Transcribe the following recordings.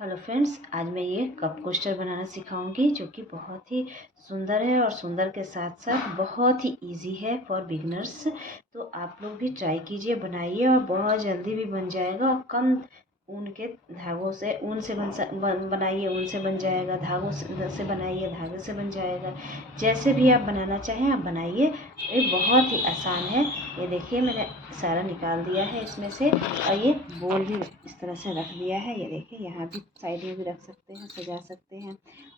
Hello friends, आज मैं ये कप कोस्टर बनाना सिखाऊंगी जो कि बहुत ही सुंदर है और सुंदर के साथ साथ बहुत ही इजी है फॉर बिगनर्स। तो आप लोग भी ट्राई कीजिए, बनाइए और बहुत जल्दी भी बन जाएगा। और कम ऊन के धागों से बनाइए, ऊन से बन जाएगा, धागों से बनाइए, धागे से बन जाएगा। जैसे भी आप बनाना चाहें आप बनाइए, ये बहुत ही आसान है। ये देखिए मैंने सारा निकाल दिया है इसमें से, और ये बोल भी इस तरह से रख दिया है। ये देखिए यहाँ भी साइड में भी रख सकते हैं, सजा सकते हैं।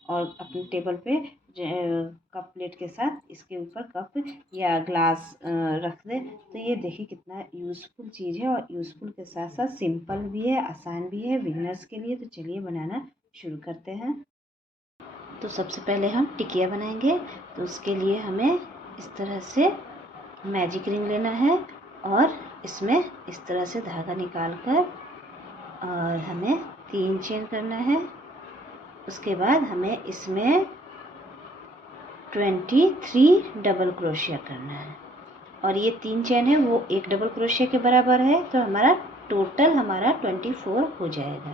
और अपने टेबल पे कप प्लेट के साथ इसके ऊपर कप या ग्लास रख दे। तो ये देखिए कितना यूज़फुल चीज़ है, और यूज़फुल के साथ साथ सिंपल भी है, आसान भी है बिगनर्स के लिए। तो चलिए बनाना शुरू करते हैं। तो सबसे पहले हम टिकिया बनाएंगे। तो उसके लिए हमें इस तरह से मैजिक रिंग लेना है, और इसमें इस तरह से धागा निकाल कर और हमें 3 चेन करना है। उसके बाद हमें इसमें 23 डबल क्रोशिया करना है, और ये 3 चेन है वो एक डबल क्रोशिया के बराबर है। तो हमारा टोटल 24 हो जाएगा।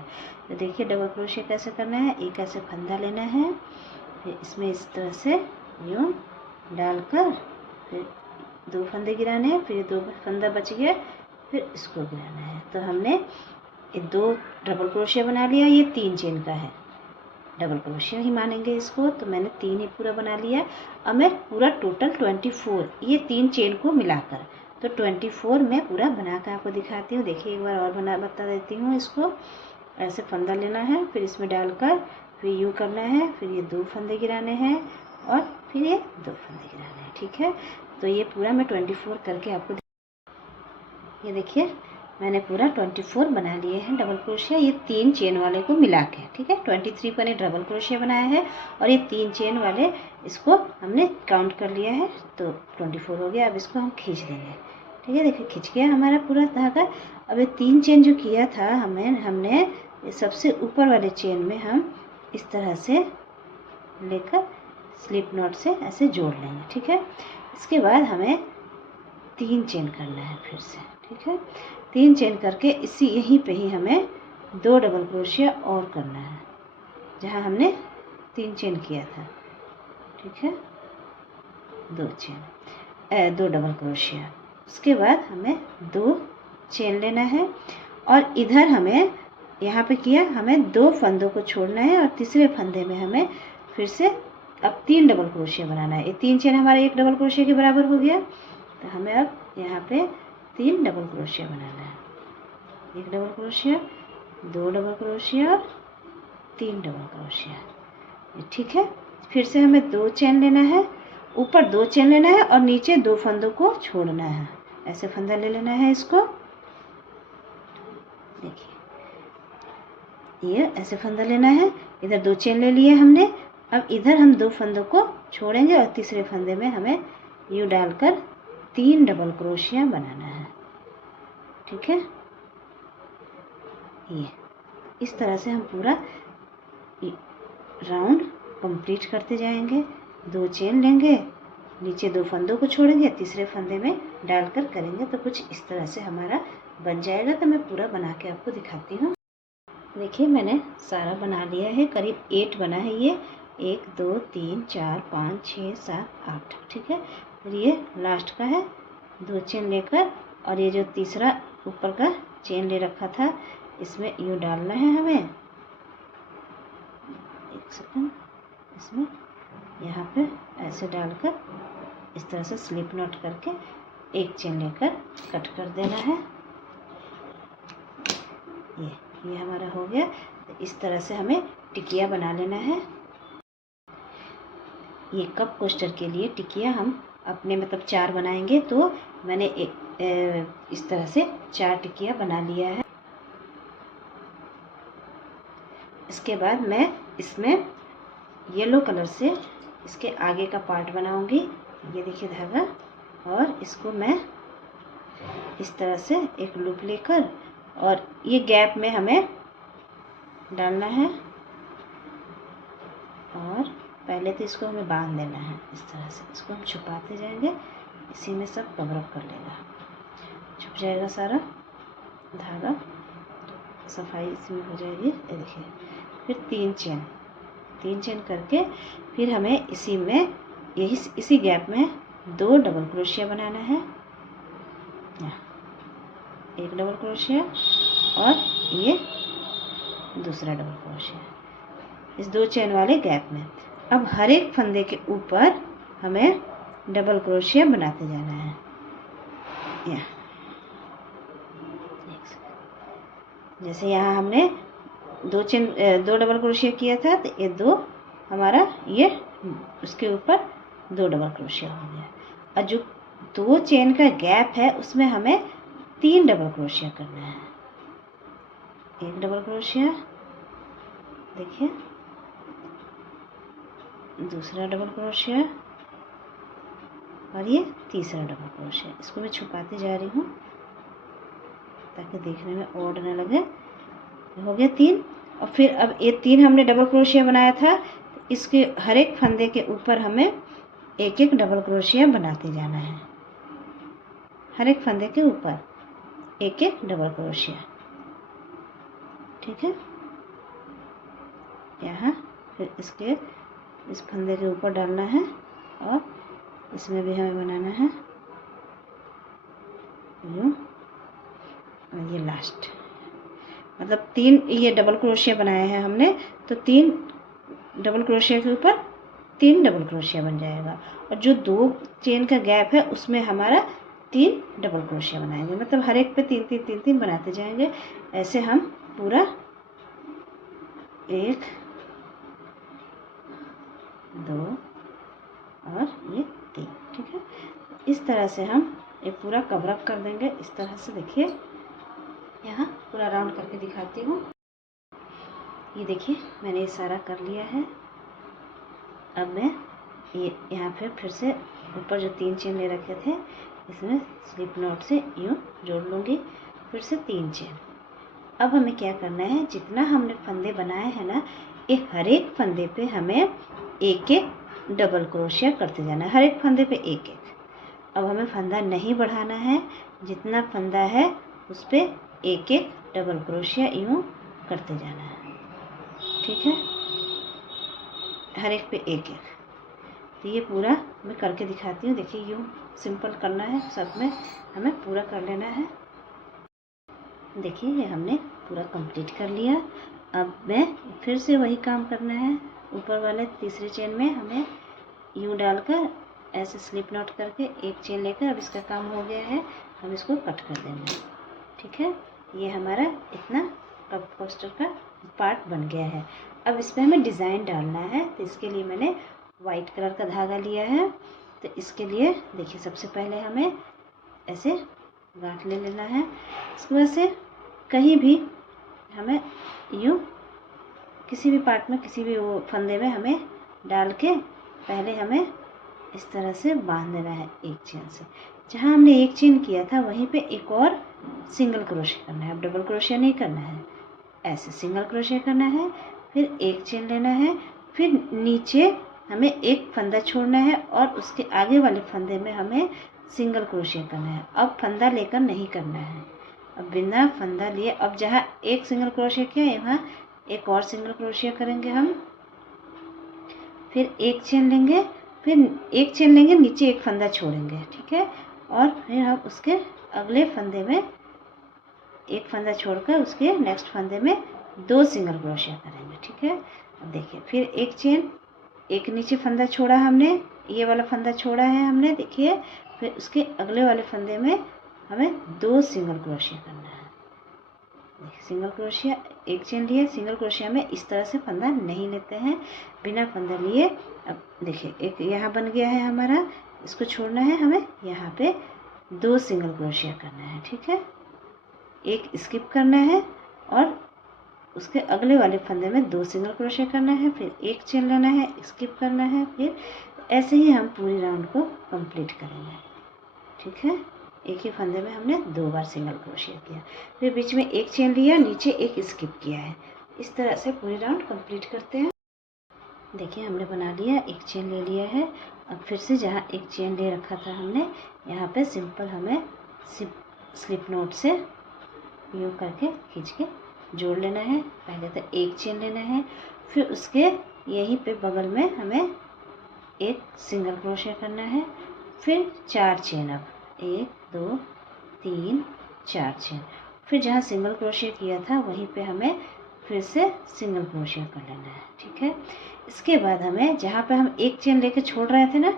तो देखिए डबल क्रोशिया कैसे करना है। एक ऐसे फंदा लेना है, फिर इसमें इस तरह से यूँ डालकर फिर 2 फंदे गिराने हैं, फिर 2 फंदा बच गया, फिर इसको गिराना है। तो हमने ये 2 डबल क्रोशिया बना लिया। ये 3 चेन का है, डबल क्रोशिया ही मानेंगे इसको। तो मैंने 3 ही पूरा बना लिया। अब मैं पूरा टोटल 24, ये 3 चेन को मिलाकर, तो 24 मैं पूरा बनाकर आपको दिखाती हूँ। देखिए एक बार और बता देती हूँ। इसको ऐसे फंदा लेना है, फिर इसमें डालकर फिर यूँ करना है, फिर ये 2 फंदे गिराने हैं, और फिर ये 2 फंदे गिराने हैं। ठीक है, तो ये पूरा मैं 24 करके आपको, ये देखिए मैंने पूरा 24 बना लिए हैं डबल क्रोशिया, ये 3 चेन वाले को मिला के। ठीक है, 23 पर डबल क्रोशिया बनाया है, और ये 3 चेन वाले इसको हमने काउंट कर लिया है। तो 24 हो गया। अब इसको हम खींच देंगे। ठीक है, देखिए खींच गया हमारा पूरा धागा। अब ये 3 चेन जो किया था हमने सबसे ऊपर वाले चेन में हम इस तरह से लेकर स्लिप नॉट से ऐसे जोड़ लेंगे। ठीक है, इसके बाद हमें 3 चेन करना है फिर से। ठीक है, 3 चेन करके यहीं पे ही हमें 2 डबल क्रोशिया और करना है जहाँ हमने 3 चेन किया था। ठीक है, 2 डबल क्रोशिया। उसके बाद हमें 2 चेन लेना है, और इधर हमें यहाँ पे किया, हमें 2 फंदों को छोड़ना है, और तीसरे फंदे में हमें फिर से अब 3 डबल क्रोशिया बनाना है। ये 3 चेन हमारे 1 डबल क्रोशिया के बराबर हो गया। तो हमें अब यहाँ पे 3 डबल क्रोशिया बनाना है। 1 double crochet, 2 double crochet, 3 double crochet. ठीक है, फिर से हमें 2 चेन लेना है, ऊपर 2 चेन लेना है, और नीचे 2 फंदों को छोड़ना है। ऐसे फंदा ले लेना है इसको। देखिए ये ऐसे फंदा लेना है। इधर 2 चेन ले लिए हमने। अब इधर हम 2 फंदों को छोड़ेंगे, और तीसरे फंदे में हमें यूँ डालकर 3 डबल क्रोशिया बनाना है। ठीक है, ये इस तरह से हम पूरा राउंड कंप्लीट करते जाएंगे। 2 चेन लेंगे, नीचे 2 फंदों को छोड़ेंगे, तीसरे फंदे में डालकर करेंगे। तो कुछ इस तरह से हमारा बन जाएगा। तो मैं पूरा बना के आपको दिखाती हूँ। देखिए मैंने सारा बना लिया है, करीब 8 बना है ये। 1 2 3 4 5 6 7 8। ठीक है, फिर ये लास्ट का है। 2 चेन लेकर, और ये जो तीसरा ऊपर का चेन ले रखा था इसमें यूँ डालना है हमें। एक सेकंड, इसमें यहाँ पे ऐसे डालकर इस तरह से स्लिप नॉट करके 1 चेन लेकर कट कर देना है। ये हमारा हो गया। इस तरह से हमें टिकिया बना लेना है। ये कप कोस्टर के लिए टिकिया हम अपने मतलब 4 बनाएंगे। तो मैंने इस तरह से 4 टिकिया बना लिया है। इसके बाद मैं इसमें येलो कलर से इसके आगे का पार्ट बनाऊंगी। ये देखिए धागा, और इसको मैं इस तरह से एक लूप लेकर, और ये गैप में हमें डालना है, और पहले तो इसको हमें बांध देना है इस तरह से। इसको हम छुपाते जाएंगे, इसी में सब कवर अप कर लेगा, छुप जाएगा सारा धागा। सफाई इसमें हो जाएगी। ये देखिए, फिर 3 चेन करके फिर हमें इसी में इसी गैप में 2 डबल क्रोशिया बनाना है। एक डबल क्रोशिया और ये दूसरा डबल क्रोशिया इस 2 चेन वाले गैप में। अब हर एक फंदे के ऊपर हमें डबल क्रोशिया बनाते जाना है। जैसे यहाँ हमने 2 डबल क्रोशिया किया था, तो ये 2 हमारा ये उसके ऊपर 2 डबल क्रोशिया हो गया। और जो 2 चेन का गैप है उसमें हमें 3 डबल क्रोशिया करना है। एक डबल क्रोशिया, देखिए, दूसरा डबल क्रोशिया और ये तीसरा डबल क्रोशिया। इसको मैं छुपाते जा रही हूँ ताकि देखने में ऑड ना लगे। हो गया 3। और फिर अब ये 3 हमने डबल क्रोशिया बनाया था, तो इसके हर एक फंदे के ऊपर हमें एक एक डबल क्रोशिया बनाते जाना है। हर एक फंदे के ऊपर एक एक डबल क्रोशिया, ठीक है। यहाँ फिर इस फंदे के ऊपर डालना है और इसमें भी हमें बनाना है यूँ। और ये लास्ट, मतलब 3 ये डबल क्रोशिया बनाए हैं हमने, तो 3 डबल क्रोशिया के ऊपर 3 डबल क्रोशिया बन जाएगा। और जो 2 चेन का गैप है उसमें हमारा 3 डबल क्रोशिया बनाएंगे। मतलब हर एक पे 3 बनाते जाएंगे। ऐसे हम पूरा 1 2 और ये 3, ठीक है। इस तरह से हम ये पूरा कवर अप कर देंगे। इस तरह से देखिए, यहाँ पूरा राउंड करके दिखाती हूँ। ये देखिए, मैंने ये सारा कर लिया है। अब मैं ये यहाँ पे फिर से ऊपर जो 3 चेन ले रखे थे इसमें स्लिप नॉट से यूँ जोड़ लूँगी, फिर से 3 चेन। अब हमें क्या करना है, जितना हमने फंदे बनाए हैं ना, ये हर एक फंदे पे हमें एक एक डबल क्रोशिया करते जाना है। हर एक फंदे पे एक एक। अब हमें फंदा नहीं बढ़ाना है, जितना फंदा है उस पर एक एक डबल क्रोशिया यूँ करते जाना है, ठीक है। हर एक पे एक एक। तो ये पूरा मैं करके दिखाती हूँ। देखिए, यूँ सिंपल करना है, सब में हमें पूरा कर लेना है। देखिए, ये हमने पूरा कंप्लीट कर लिया। अब मैं फिर से वही काम करना है। ऊपर वाले तीसरे चेन में हमें यूँ डालकर ऐसे स्लिप नॉट करके एक चेन लेकर, अब इसका काम हो गया है, हम इसको कट कर देंगे, ठीक है। ये हमारा इतना कप कोस्टर का पार्ट बन गया है। अब इसमें हमें डिज़ाइन डालना है, तो इसके लिए मैंने वाइट कलर का धागा लिया है। तो इसके लिए देखिए, सबसे पहले हमें ऐसे गांठ ले लेना है। इसकी वजह से कहीं भी हमें यूँ किसी भी पार्ट में, किसी भी वो फंदे में हमें डाल के पहले हमें इस तरह से बांध देना है एक चेन से। जहाँ हमने एक चेन किया था वहीं पे एक और सिंगल क्रोशिया करना है। अब डबल क्रोशिया नहीं करना है, ऐसे सिंगल क्रोशिया करना है। फिर एक चेन लेना है, फिर नीचे हमें एक फंदा छोड़ना है और उसके आगे वाले फंदे में हमें सिंगल क्रोशिया करना है। अब फंदा लेकर नहीं करना है, अब बिना फंदा लिए, अब जहाँ एक सिंगल क्रोशिया किया यहाँ एक और सिंगल क्रोशिया करेंगे हम। फिर एक चेन लेंगे, फिर एक चेन लेंगे, नीचे एक फंदा छोड़ेंगे, ठीक है। और फिर हम उसके अगले फंदे में एक फंदा छोड़कर उसके नेक्स्ट फंदे में 2 सिंगल क्रोशिया करेंगे, ठीक है। अब देखिए, फिर एक चेन, एक नीचे फंदा छोड़ा हमने, ये वाला फंदा छोड़ा है हमने, देखिए। फिर उसके अगले वाले फंदे में हमें 2 सिंगल क्रोशिया करना है। देखिए, सिंगल क्रोशिया, एक चेन लिए, सिंगल क्रोशिया में इस तरह से फंदा नहीं लेते हैं, बिना फंदा लिए। अब देखिए, एक यहाँ बन गया है हमारा, इसको छोड़ना है हमें, यहाँ पे 2 सिंगल क्रोशिया करना है, ठीक है। एक स्किप करना है और उसके अगले वाले फंदे में 2 सिंगल क्रोशिया करना है, फिर एक चेन लेना है, स्किप करना है, फिर ऐसे ही हम पूरी राउंड को कंप्लीट करेंगे, ठीक है। एक ही फंदे में हमने 2 बार सिंगल क्रोशिया किया, फिर बीच में एक चेन लिया, नीचे एक स्किप किया है। इस तरह से पूरी राउंड कंप्लीट करते हैं। देखिए, हमने बना लिया, एक चेन ले लिया है। अब फिर से जहाँ एक चेन ले रखा था हमने, यहाँ पे सिंपल हमें स्लिप नॉट से यूँ करके खींच के जोड़ लेना है। पहले तो एक चेन लेना है, फिर उसके यहीं पे बगल में हमें एक सिंगल क्रोशिया करना है, फिर 4 चेन। अब 1 2 3 4 चेन। फिर जहाँ सिंगल क्रोशिया किया था वहीं पे हमें फिर से सिंगल क्रोशिया कर लेना है। ठीक है, इसके बाद हमें जहाँ पे हम एक चेन लेके छोड़ रहे थे ना,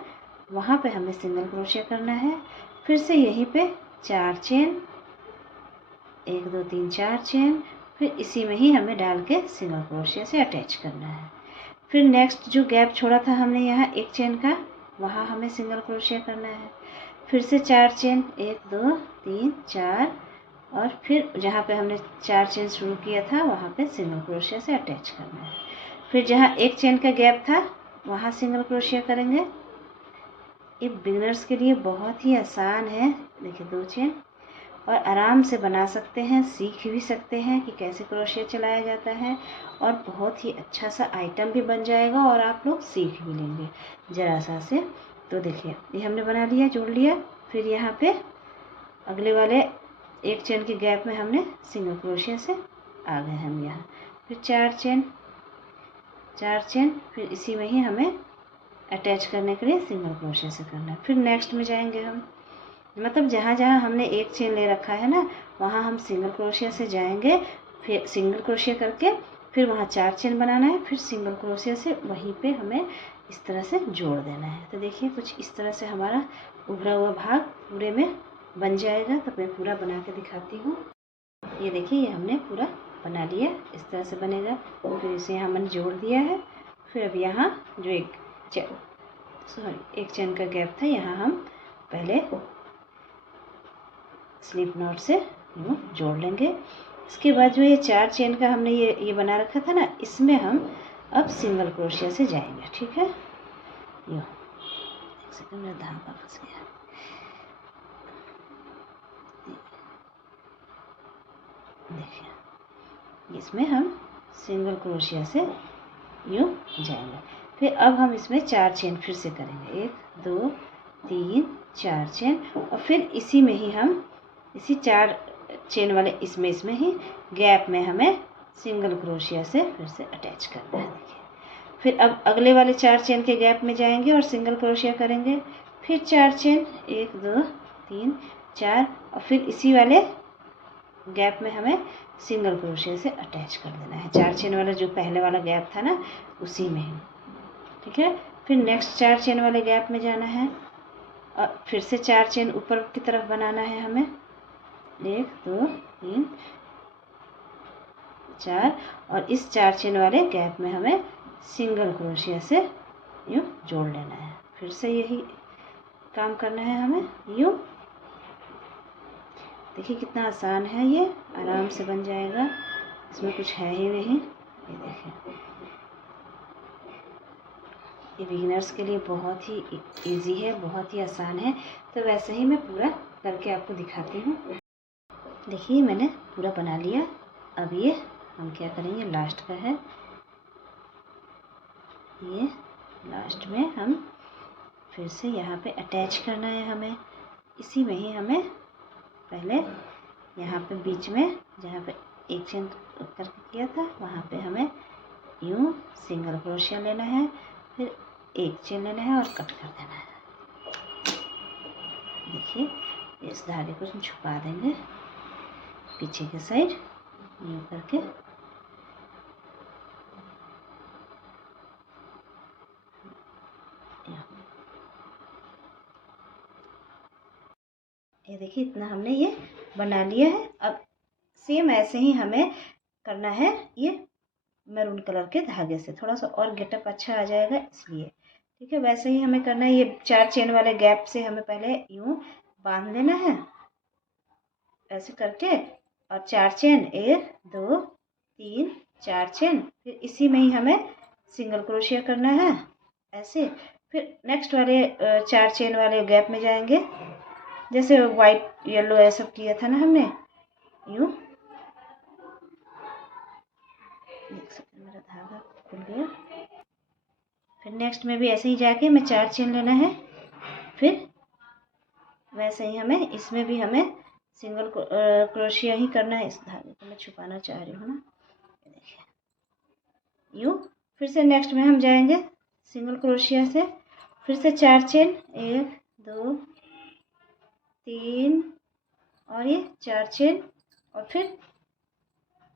वहाँ पे हमें सिंगल क्रोशिया करना है। फिर से यहीं पे 4 चेन, 1 2 3 4 चेन, फिर इसी में ही हमें डाल के सिंगल क्रोशिया से अटैच करना है। फिर नेक्स्ट जो गैप छोड़ा था हमने यहाँ एक चेन का, वहाँ हमें सिंगल क्रोशिया करना है। फिर से 4 चेन, 1 2 3 4, और फिर जहाँ पे हमने 4 चेन शुरू किया था वहाँ पे सिंगल क्रोशिया से अटैच करना है। फिर जहाँ एक चेन का गैप था वहाँ सिंगल क्रोशिया करेंगे। ये बिगिनर्स के लिए बहुत ही आसान है। देखिए 2 चेन, और आराम से बना सकते हैं, सीख भी सकते हैं कि कैसे क्रोशिया चलाया जाता है, और बहुत ही अच्छा सा आइटम भी बन जाएगा और आप लोग सीख भी लेंगे ज़रा सा से। तो देखिए ये हमने बना लिया, जोड़ लिया। फिर यहाँ पे अगले वाले एक चेन के गैप में हमने सिंगल क्रोशिया से आ गए हम यहाँ। फिर 4 चेन, 4 चेन, फिर इसी में ही हमें अटैच करने के लिए सिंगल क्रोशिया से करना है। फिर नेक्स्ट में जाएंगे हम, मतलब जहाँ जहाँ हमने एक चेन ले रखा है ना, वहाँ हम सिंगल क्रोशिया से जाएंगे। फिर सिंगल क्रोशिया करके फिर वहाँ 4 चेन बनाना है, फिर सिंगल क्रोशिया से वहीं पे हमें इस तरह से जोड़ देना है। तो देखिए कुछ इस तरह से हमारा उभरा हुआ भाग पूरे में बन जाएगा। तो मैं पूरा बना के दिखाती हूँ। ये देखिए ये हमने पूरा बना लिया, इस तरह से बनेगा। फिर इसे यहाँ मैंने जोड़ दिया है। फिर अब यहाँ जो एक चेन का गैप था, यहाँ हम पहले स्लिप नॉट से यूँ जोड़ लेंगे। इसके बाद जो ये 4 चेन का हमने ये बना रखा था ना, इसमें हम अब सिंगल क्रोशिया से जाएंगे। ठीक है, यो एक सेकंड मेरा धागा फंस गया। देखिए इसमें हम सिंगल क्रोशिया से यूँ जाएंगे। फिर अब हम इसमें 4 चेन फिर से करेंगे, 1 2 3 4 चेन, और फिर इसी में ही हम इसी 4 चेन वाले इसमें ही गैप में हमें सिंगल क्रोशिया से फिर से अटैच करना है। देखिए फिर अब अगले वाले 4 चेन के गैप में जाएंगे और सिंगल क्रोशिया करेंगे। फिर 4 चेन, 1 2 3 4, और फिर इसी वाले गैप में हमें सिंगल क्रोशिया से अटैच कर देना है। 4 चेन वाला जो पहले वाला गैप था ना, उसी में ही। ठीक है, फिर नेक्स्ट 4 चेन वाले गैप में जाना है, और फिर से 4 चेन ऊपर की तरफ बनाना है हमें, 1 2 3 4, और इस 4 चेन वाले गैप में हमें सिंगल क्रोशिया से यूँ जोड़ लेना है। फिर से यही काम करना है हमें यूँ। देखिए कितना आसान है, ये आराम से बन जाएगा, इसमें कुछ है ही नहीं। ये देखिए ये बिगिनर्स के लिए बहुत ही इजी है, बहुत ही आसान है। तो वैसे ही मैं पूरा करके आपको दिखाती हूँ। देखिए मैंने पूरा बना लिया। अब ये हम क्या करेंगे, लास्ट का है ये, लास्ट में हम फिर से यहाँ पे अटैच करना है हमें। इसी में ही हमें पहले यहाँ पे बीच में जहाँ पे एक चेन करके किया था, वहाँ पे हमें यूँ सिंगल क्रोशिया लेना है, फिर एक चेन लेना है और कट कर देना है। देखिए इस धागे को हम छुपा देंगे पीछे के साइड यूँ करके। ये देखिए इतना हमने ये बना लिया है। अब सेम ऐसे ही हमें करना है ये मैरून कलर के धागे से, थोड़ा सा और गेटअप अच्छा आ जाएगा इसलिए। ठीक है, वैसे ही हमें करना है। ये 4 चेन वाले गैप से हमें पहले यूँ बांध लेना है ऐसे करके, और 4 चेन, 1 2 3 4 चेन, फिर इसी में ही हमें सिंगल क्रोशिया करना है ऐसे। फिर नेक्स्ट वाले 4 चेन वाले गैप में जाएंगे, जैसे वाइट येलो ऐसा किया था ना हमने यूँ। देख सकते हैं मेरा धागा खुल गया। फिर नेक्स्ट में भी ऐसे ही जाके हमें 4 चेन लेना है, फिर वैसे ही हमें इसमें भी हमें सिंगल क्रोशिया ही करना है। इस धागे को मैं छुपाना चाह रही हूँ ना, देखिए यूँ। फिर से नेक्स्ट में हम जाएंगे सिंगल क्रोशिया से, फिर से 4 चेन, 1 2 3 और ये 4 चेन, और फिर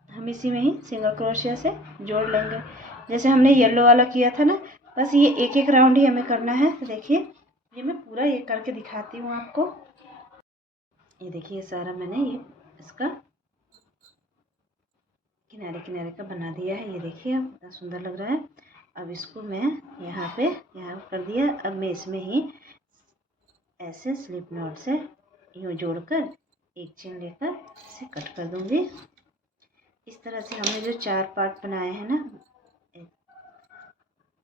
हम इसी में ही सिंगल क्रोशिया से जोड़ लेंगे जैसे हमने येलो वाला किया था ना। बस ये एक एक राउंड ही हमें करना है। तो देखिए ये मैं पूरा ये करके दिखाती हूँ आपको। ये देखिए सारा मैंने ये इसका किनारे किनारे का बना दिया है। ये देखिए अब कितना सुंदर लग रहा है। अब इसको मैं यहाँ पे कर दिया। अब मैं इसमें ही ऐसे स्लिप नॉट से यूँ जोड़कर एक चेन लेकर इसे कट कर दूंगी। इस तरह से हमने जो 4 पार्ट बनाए हैं ना,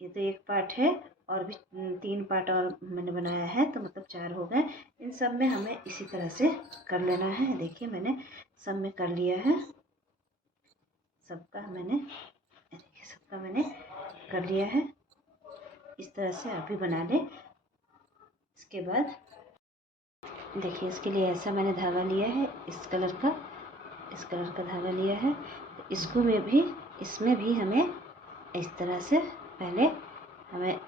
ये तो एक पार्ट है और भी 3 पार्ट और मैंने बनाया है, तो मतलब 4 हो गए। इन सब में हमें इसी तरह से कर लेना है। देखिए मैंने सब में कर लिया है, सबका मैंने कर लिया है। इस तरह से आप भी बना लें। इसके बाद देखिए इसके लिए ऐसा मैंने धागा लिया है, इस कलर का धागा लिया है। तो इसको में भी इसमें भी हमें इस तरह से पहले हमें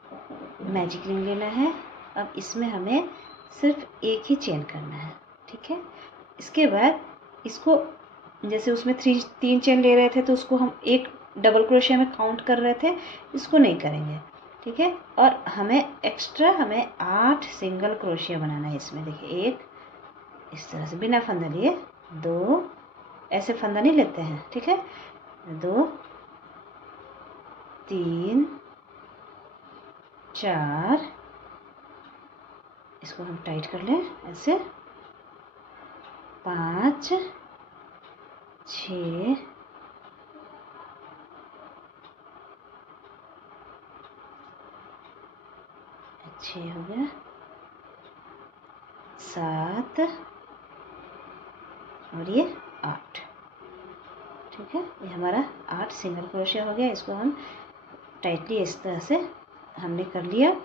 मैजिक रिंग लेना है। अब इसमें हमें सिर्फ एक ही चेन करना है, ठीक है। इसके बाद इसको जैसे उसमें 3 चेन ले रहे थे तो उसको हम एक डबल क्रोशिया में काउंट कर रहे थे, इसको नहीं करेंगे, ठीक है। और हमें एक्स्ट्रा 8 सिंगल क्रोशिया बनाना है इसमें। देखिए एक इस तरह से बिना फंदा लिए, 2 ऐसे फंदा नहीं लेते हैं, ठीक है, 2 3 4, इसको हम टाइट कर लें ऐसे, 5 6 6 हो गया, 7 और ये 8, ठीक है। ये हमारा 8 सिंगल क्रोशिया हो गया। इसको हम टाइटली इस तरह से हमने कर लिया।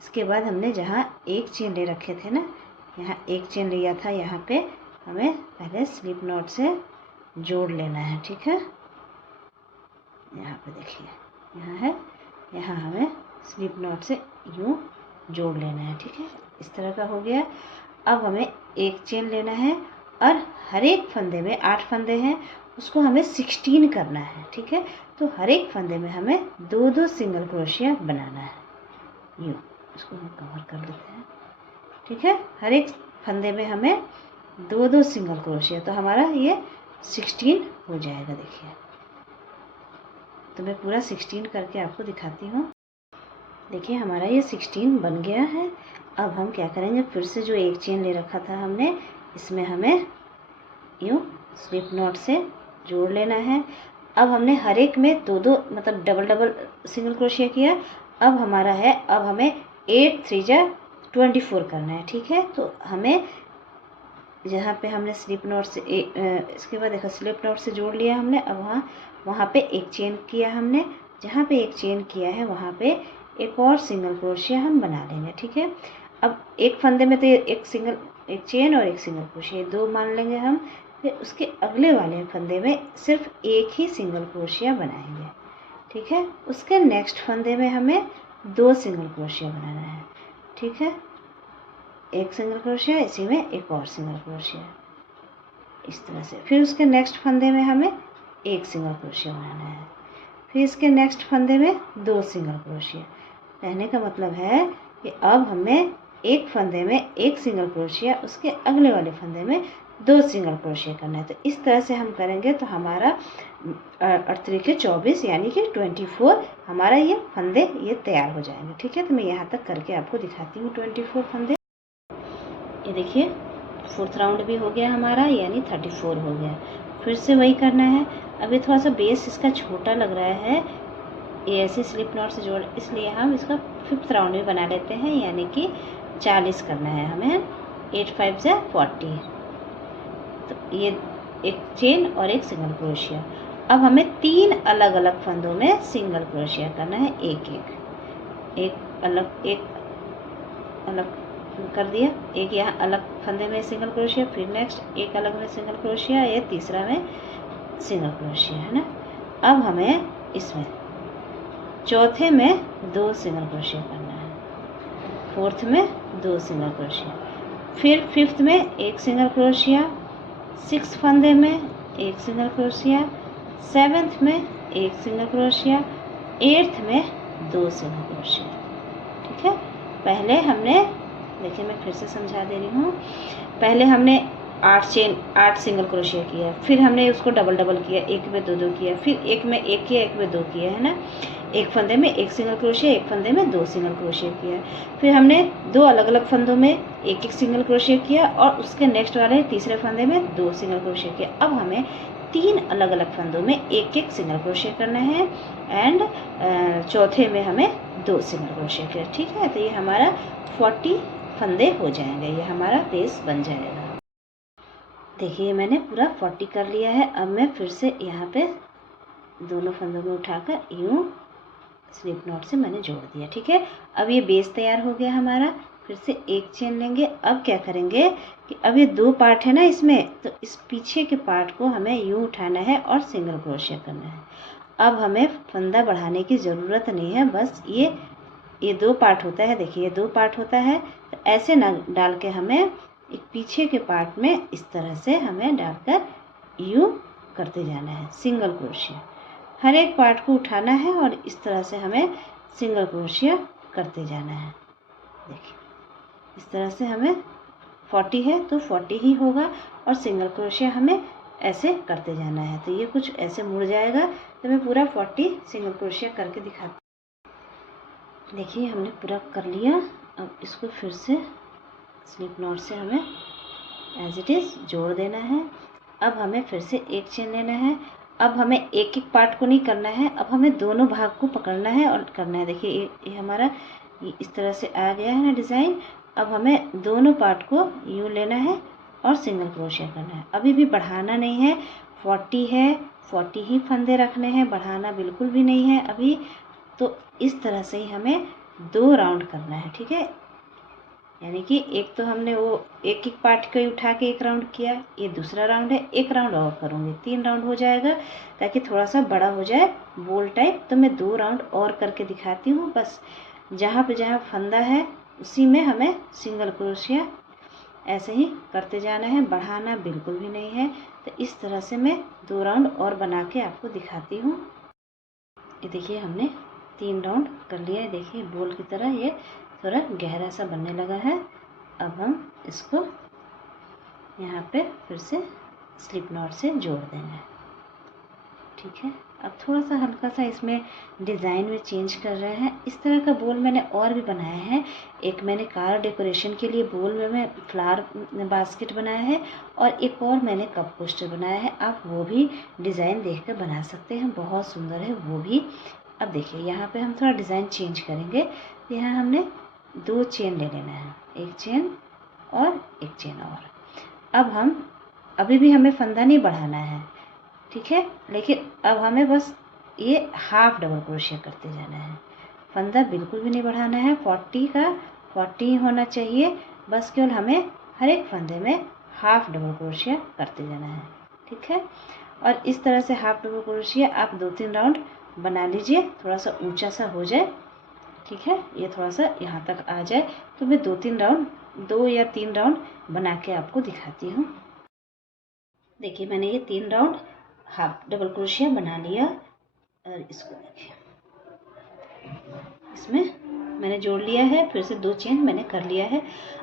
इसके बाद हमने जहाँ एक चेन ले रखे थे ना, यहाँ एक चेन लिया था, यहाँ पे हमें पहले स्लिप नॉट से जोड़ लेना है, ठीक है। यहाँ पे देखिए यहाँ है, यहाँ हमें स्लिप नॉट से यूँ जोड़ लेना है, ठीक है। इस तरह का हो गया। अब हमें एक चेन लेना है और हर एक फंदे में 8 फंदे हैं, उसको हमें 16 करना है, ठीक है। तो हर एक फंदे में हमें 2-2 सिंगल क्रोशिया बनाना है। यूँ इसको हम कवर कर लेते हैं, ठीक है। हर एक फंदे में हमें 2-2 सिंगल क्रोशिया, तो हमारा ये 16 हो जाएगा। देखिए तो मैं पूरा 16 करके आपको दिखाती हूँ। देखिए हमारा ये 16 बन गया है। अब हम क्या करेंगे, फिर से जो एक चेन ले रखा था हमने, इसमें हमें यूँ स्लिप नॉट से जोड़ लेना है। अब हमने हर एक में 2-2 मतलब डबल सिंगल क्रोशिया किया। अब हमारा है, अब हमें 8 3 जा 24 करना है, ठीक है। तो हमें जहाँ पे हमने स्लिप नॉट से इसके बाद देखो स्लिप नॉट से जोड़ लिया हमने। अब वहाँ पे एक चेन किया हमने, जहाँ पे एक चेन किया है वहाँ पे एक और सिंगल क्रोशिया हम बना लेंगे, ठीक है। अब एक फंदे में तो एक चेन और एक सिंगल क्रोशिया 2 मान लेंगे हम। फिर उसके अगले वाले फंदे में सिर्फ एक ही सिंगल क्रोशिया बनाएंगे, ठीक है। उसके नेक्स्ट फंदे में हमें 2 सिंगल क्रोशिया बनाना है, ठीक है। एक सिंगल क्रोशिया, इसी में एक और सिंगल क्रोशिया, इस तरह से। फिर उसके नेक्स्ट फंदे में हमें एक सिंगल क्रोशिया बनाना है। फिर इसके नेक्स्ट फंदे में 2 सिंगल क्रोशिया। कहने का मतलब है कि अब हमें एक फंदे में एक सिंगल क्रोशिया, उसके अगले वाले फंदे में 2 सिंगल क्रोशिया करना है। तो इस तरह से हम करेंगे तो हमारा 8 3 24 यानी कि 24 हमारा ये फंदे ये तैयार हो जाएंगे, ठीक है। तो मैं यहाँ तक करके आपको दिखाती हूँ 24 फंदे। ये देखिए 4th राउंड भी हो गया हमारा, यानी 34 हो गया। फिर से वही करना है। अभी थोड़ा सा बेस इसका छोटा लग रहा है, ये ऐसे स्लिप नॉट से जोड़, इसलिए हम इसका 5th राउंड भी बना लेते हैं, यानी कि 40 करना है हमें। 8 5 जा 40। तो ये एक चेन और एक सिंगल क्रोशिया। अब हमें 3 अलग अलग फंदों में सिंगल क्रोशिया करना है, एक अलग कर दिया, एक यहाँ अलग फंदे में सिंगल क्रोशिया, फिर नेक्स्ट एक अलग में सिंगल क्रोशिया, ये तीसरा में सिंगल क्रोशिया है ना। अब हमें इसमें चौथे में 2 सिंगल क्रोशिया करना है, फोर्थ में 2 सिंगल क्रोशिया, फिर फिफ्थ में 1 सिंगल क्रोशिया, सिक्स फंदे में 1 सिंगल क्रोशिया, सेवेंथ में 1 सिंगल क्रोशिया, एट्थ में 2 सिंगल क्रोशिया। ठीक है, पहले हमने देखिए मैं फिर से समझा दे रही हूँ। पहले हमने 8 सिंगल क्रोशिया किया, फिर हमने उसको डबल डबल किया, एक में 2 2 किया, फिर एक में 1 किया, एक में 2 किया है ना। एक फंदे में 1 सिंगल क्रोशिया, एक फंदे में 2 सिंगल क्रोशिया किया, फिर हमने 2 अलग अलग फंदों में 1 1 सिंगल क्रोशिया किया और उसके नेक्स्ट वाले तीसरे फंदे में 2 सिंगल क्रोशिया किया। अब हमें 3 अलग अलग फंदों में 1 1 सिंगल क्रोशिया करना है एंड चौथे में हमें 2 सिंगल क्रोशिया किया। ठीक है, तो ये हमारा 40 फंदे हो जाएंगे, ये हमारा बेस बन जाएगा। देखिए मैंने पूरा 40 कर लिया है। अब मैं फिर से यहाँ पे दोनों फंदों में उठाकर यूँ स्लिप नॉट से मैंने जोड़ दिया। ठीक है, अब ये बेस तैयार हो गया हमारा। फिर से एक चेन लेंगे। अब क्या करेंगे कि अब ये 2 पार्ट है ना इसमें, तो इस पीछे के पार्ट को हमें यूँ उठाना है और सिंगल क्रोशिया करना है। अब हमें फंदा बढ़ाने की ज़रूरत नहीं है, बस ये 2 पार्ट होता है। देखिए ये 2 पार्ट होता है, तो ऐसे ना डाल के हमें एक पीछे के पार्ट में इस तरह से हमें डालकर यूँ करते जाना है सिंगल क्रोशिया। हर एक पार्ट को उठाना है और इस तरह से हमें सिंगल क्रोशिया करते जाना है। देखिए इस तरह से हमें 40 है तो 40 ही होगा और सिंगल क्रोशिया हमें ऐसे करते जाना है। तो ये कुछ ऐसे मुड़ जाएगा, तो मैं पूरा 40 सिंगल क्रोशिया करके दिखाती हूँ। देखिए हमने पूरा कर लिया। अब इसको फिर से स्लिप नॉट से हमें एज इट इज़ जोड़ देना है। अब हमें फिर से एक चेन लेना है। अब हमें एक एक पार्ट को नहीं करना है, अब हमें दोनों भाग को पकड़ना है और करना है। देखिए ये हमारा इस तरह से आ गया है ना डिज़ाइन। अब हमें दोनों पार्ट को यूँ लेना है और सिंगल क्रोशिया करना है। अभी भी बढ़ाना नहीं है, 40 है, 40 ही फंदे रखने हैं, बढ़ाना बिल्कुल भी नहीं है अभी। तो इस तरह से ही हमें 2 राउंड करना है। ठीक है, यानी कि एक तो हमने वो एक एक पार्ट को उठा के एक राउंड किया, ये दूसरा राउंड है, एक राउंड और करूँगी, 3 राउंड हो जाएगा ताकि थोड़ा सा बड़ा हो जाए बोल टाइप। तो मैं 2 राउंड और करके दिखाती हूँ। बस जहाँ पे जहाँ फंदा है उसी में हमें सिंगल क्रोशिया ऐसे ही करते जाना है, बढ़ाना बिल्कुल भी नहीं है। तो इस तरह से मैं 2 राउंड और बना के आपको दिखाती हूँ। ये देखिए हमने 3 राउंड कर लिया है। देखिए बोल की तरह ये थोड़ा गहरा सा बनने लगा है। अब हम इसको यहाँ पे फिर से स्लिप नॉट से जोड़ देंगे। ठीक है, अब थोड़ा सा हल्का सा इसमें डिज़ाइन में चेंज कर रहे हैं। इस तरह का बोल मैंने और भी बनाया है। एक मैंने कार डेकोरेशन के लिए बोल में मैं फ्लावर बास्केट बनाया है और एक और मैंने कप कोस्टर बनाया है। आप वो भी डिज़ाइन देख कर बना सकते हैं, बहुत सुंदर है वो भी। अब देखिए यहाँ पे हम थोड़ा डिज़ाइन चेंज करेंगे। यहाँ हमने 2 चेन ले लेना है, एक चेन और एक चेन और। अब हम अभी भी हमें फंदा नहीं बढ़ाना है, ठीक है, लेकिन अब हमें बस ये हाफ डबल क्रोशिया करते जाना है। फंदा बिल्कुल भी नहीं बढ़ाना है, 40 का 40 ही होना चाहिए। बस केवल हमें हर एक फंदे में हाफ डबल क्रोशिया करते जाना है। ठीक है, और इस तरह से हाफ डबल क्रोशिया आप 2-3 राउंड बना लीजिए, थोड़ा सा ऊंचा सा हो जाए। ठीक है, ये थोड़ा सा यहाँ तक आ जाए तो मैं 2 या 3 राउंड बना के आपको दिखाती हूँ। देखिए मैंने ये 3 राउंड हाफ डबल क्रोशिया बना लिया और इसको देखिए इसमें मैंने जोड़ लिया है। फिर से 2 चेन मैंने कर लिया है।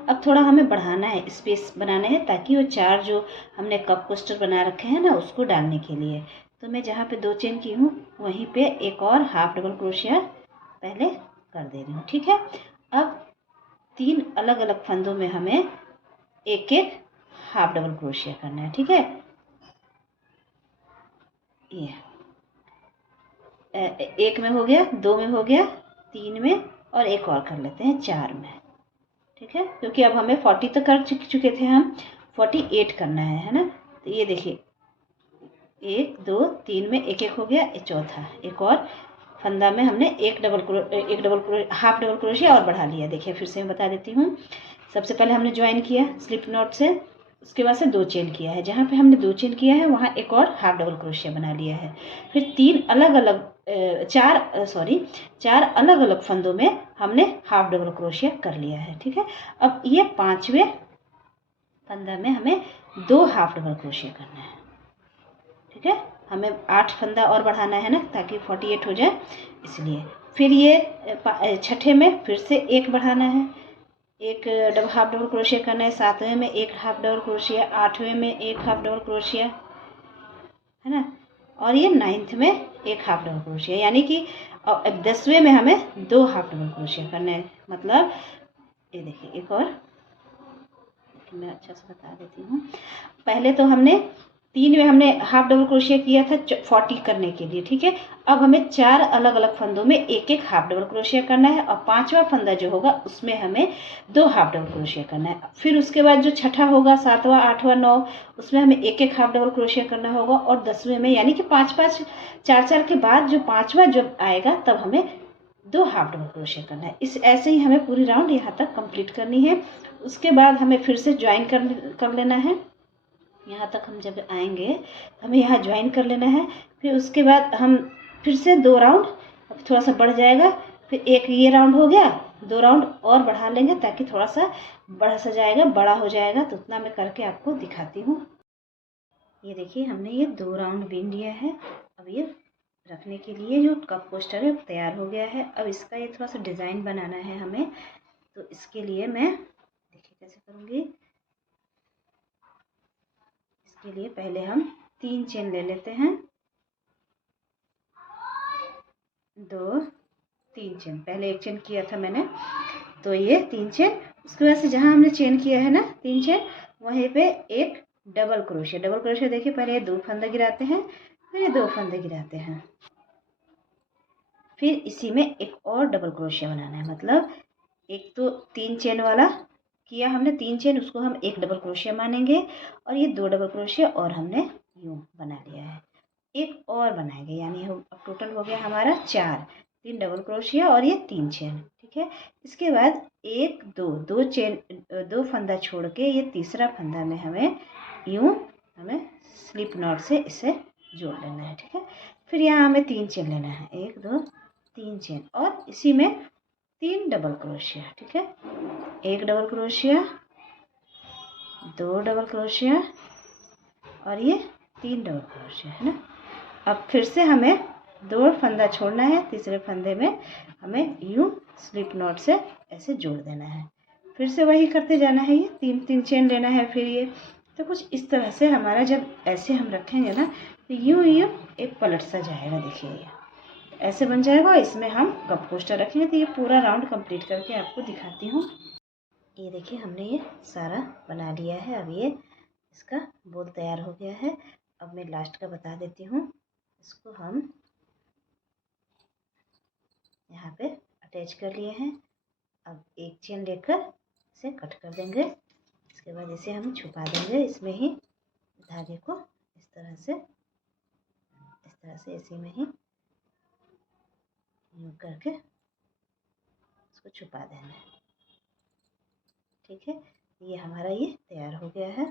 अब थोड़ा हमें बढ़ाना है, स्पेस बनाना है ताकि वो 4 जो हमने कप कोस्टर बना रखे हैं ना उसको डालने के लिए। तो मैं जहाँ पे 2 चेन की हूँ वहीं पे एक और हाफ डबल क्रोशिया पहले कर दे रही हूँ। ठीक है, अब 3 अलग अलग फंदों में हमें एक एक हाफ डबल क्रोशिया करना है। ठीक है, ये एक में हो गया, 2 में हो गया, 3 में और एक और कर लेते हैं 4 में। ठीक है, क्योंकि अब हमें 40 तो कर चुके थे, हम 48 करना है ना। तो ये देखिए 1 2 3 में एक एक हो गया, चौथा एक और फंदा में हमने हाफ डबल क्रोशिया और बढ़ा लिया। देखिए फिर से मैं बता देती हूँ सबसे पहले हमने ज्वाइन किया स्लिप नॉट से, उसके बाद से 2 चेन किया है, जहाँ पे हमने 2 चेन किया है वहाँ एक और हाफ डबल क्रोशिया बना लिया है। फिर 3 अलग अलग 4 अलग अलग फंदों में हमने हाफ डबल क्रोशिया कर लिया है। ठीक है, अब ये 5वें फंदा में हमें 2 हाफ डबल क्रोशिया करना है। ठीक है, हमें 8 फंदा और बढ़ाना है ना, ताकि 48 हो जाए, इसलिए। फिर ये छठे में फिर से 1 बढ़ाना है, एक हाफ डबल क्रोशिया करना है। 7वें में 1 हाफ डबल क्रोशिया, 8वें में 1 हाफ डबल क्रोशिया, है ना, और ये 9th में 1 हाफ डबल क्रोशिया, यानी कि 10वें में हमें 2 हाफ डबल क्रोशिया करना है। मतलब ये देखिए, एक और मैं अच्छा से बता देती हूँ। पहले तो हमने 3 में हमने हाफ डबल क्रोशिया किया था 40 करने के लिए। ठीक है, अब हमें 4 अलग अलग फंदों में 1 हाफ डबल क्रोशिया करना है, और 5वां फंदा जो होगा उसमें हमें 2 हाफ डबल क्रोशिया करना है। फिर उसके बाद जो छठा होगा, 7वां, 8वां, 9, उसमें हमें 1 हाफ डबल क्रोशिया करना होगा, और 10वें में, यानी कि 5 4 के बाद जो 5वां जब आएगा तब हमें 2 हाफ डबल क्रोशिया करना है। इस ऐसे ही हमें पूरी राउंड यहाँ तक कंप्लीट करनी है। उसके बाद हमें फिर से ज्वाइन कर लेना है। यहाँ तक हम जब आएंगे तो हमें यहाँ ज्वाइन कर लेना है। फिर उसके बाद हम फिर से 2 राउंड, अब थोड़ा सा बढ़ जाएगा, फिर एक ये राउंड हो गया, 2 राउंड और बढ़ा लेंगे ताकि थोड़ा सा बढ़ सा जाएगा, बड़ा हो जाएगा। तो उतना मैं करके आपको दिखाती हूँ। ये देखिए, हमने ये 2 राउंड बीन लिया है। अब ये रखने के लिए जो कप कोस्टर है तैयार हो गया है। अब इसका ये थोड़ा सा डिज़ाइन बनाना है हमें, तो इसके लिए मैं देखिए कैसे करूँगी। इसके लिए पहले हम 3 चेन ले लेते हैं, 2 3 चेन, पहले 1 चेन किया था मैंने, तो ये 3 चेन। उसके बाद से जहाँ हमने चेन किया है ना 3 चेन, वहीं पे एक डबल क्रोशिया। देखिए, पहले ये 2 फंदे गिराते हैं, फिर ये 2 फंदे गिराते हैं, फिर इसी में एक और डबल क्रोशिया बनाना है। मतलब एक तो 3 चेन वाला किया हमने, 3 चेन, उसको हम 1 डबल क्रोशिया मानेंगे, और ये 2 डबल क्रोशिया और हमने यूं बना लिया है, एक और बनाएंगे, यानी अब टोटल हो गया हमारा 4, 3 डबल क्रोशिया और ये 3 चेन। ठीक है, इसके बाद 1 2 चेन, 2 फंदा छोड़ के ये तीसरा फंदा में हमें स्लिप नॉट से इसे जोड़ लेना है। ठीक है, फिर यहाँ हमें 3 चेन लेना है, 1 2 3 चेन, और इसी में 3 डबल क्रोशिया। ठीक है, 1 डबल क्रोशिया, 2 डबल क्रोशिया, और ये 3 डबल क्रोशिया, है ना। अब फिर से हमें 2 फंदा छोड़ना है, तीसरे फंदे में हमें यूं स्लिप नॉट से ऐसे जोड़ देना है। फिर से वही करते जाना है, ये 3 चेन लेना है। फिर ये तो कुछ इस तरह से हमारा जब ऐसे हम रखेंगे ना, तो यूं एक पलट सा जाएगा। देखिए, ये ऐसे बन जाएगा। इसमें हम कप कोस्टर रखेंगे। तो ये पूरा राउंड कंप्लीट करके आपको दिखाती हूँ। ये देखिए, हमने ये सारा बना लिया है। अब ये इसका बोल तैयार हो गया है। अब मैं लास्ट का बता देती हूँ। इसको हम यहाँ पे अटैच कर लिए हैं। अब एक चेन लेकर इसे कट कर देंगे। इसके बाद इसे हम छुपा देंगे इसमें ही, धागे को इस तरह से इसी में ही यूँ करके इसको छुपा देना है। ठीक है, ये हमारा ये तैयार हो गया है।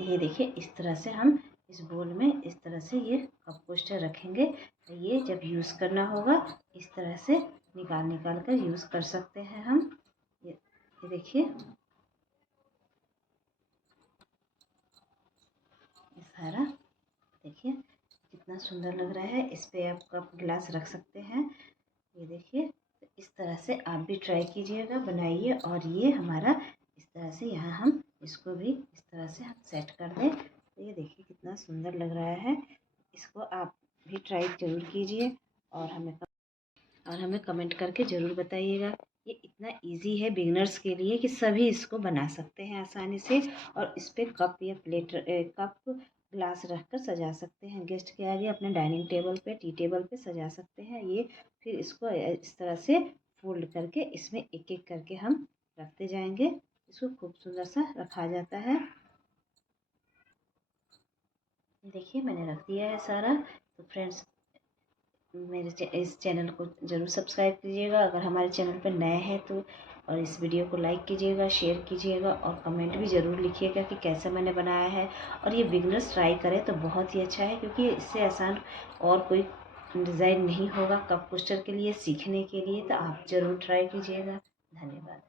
ये देखिए, इस तरह से हम इस बोल में इस तरह से ये कप कोस्टर रखेंगे। तो ये जब यूज़ करना होगा इस तरह से निकाल कर यूज़ कर सकते हैं हम। ये देखिए, ये सारा देखिए कितना सुंदर लग रहा है। इस पे आप कप गिलास रख सकते हैं। ये देखिए, तो इस तरह से आप भी ट्राई कीजिएगा, बनाइए। और ये हमारा इस तरह से यहाँ हम इसको भी इस तरह से हम सेट कर दें। तो ये देखिए कितना सुंदर लग रहा है। इसको आप भी ट्राई ज़रूर कीजिए, और हमें कमेंट करके ज़रूर बताइएगा। ये इतना इजी है बिगिनर्स के लिए कि सभी इसको बना सकते हैं आसानी से। और इस पर कप या कप ग्लास रख कर सजा सकते हैं। गेस्ट के आगे अपने डाइनिंग टेबल पे, टी टेबल पे सजा सकते हैं। ये फिर इसको इस तरह से फोल्ड करके इसमें एक एक करके हम रखते जाएंगे। इसको खूब सुंदर सा रखा जाता है। देखिए, मैंने रख दिया है सारा। तो फ्रेंड्स, मेरे इस चैनल को ज़रूर सब्सक्राइब कीजिएगा। अगर हमारे चैनल पर नए हैं तो और इस वीडियो को लाइक कीजिएगा, शेयर कीजिएगा और कमेंट भी ज़रूर लिखिएगा कि कैसा मैंने बनाया है। और ये बिगनर्स ट्राई करें तो बहुत ही अच्छा है, क्योंकि इससे आसान और कोई डिज़ाइन नहीं होगा कप कोस्टर के लिए सीखने के लिए। तो आप ज़रूर ट्राई कीजिएगा। धन्यवाद।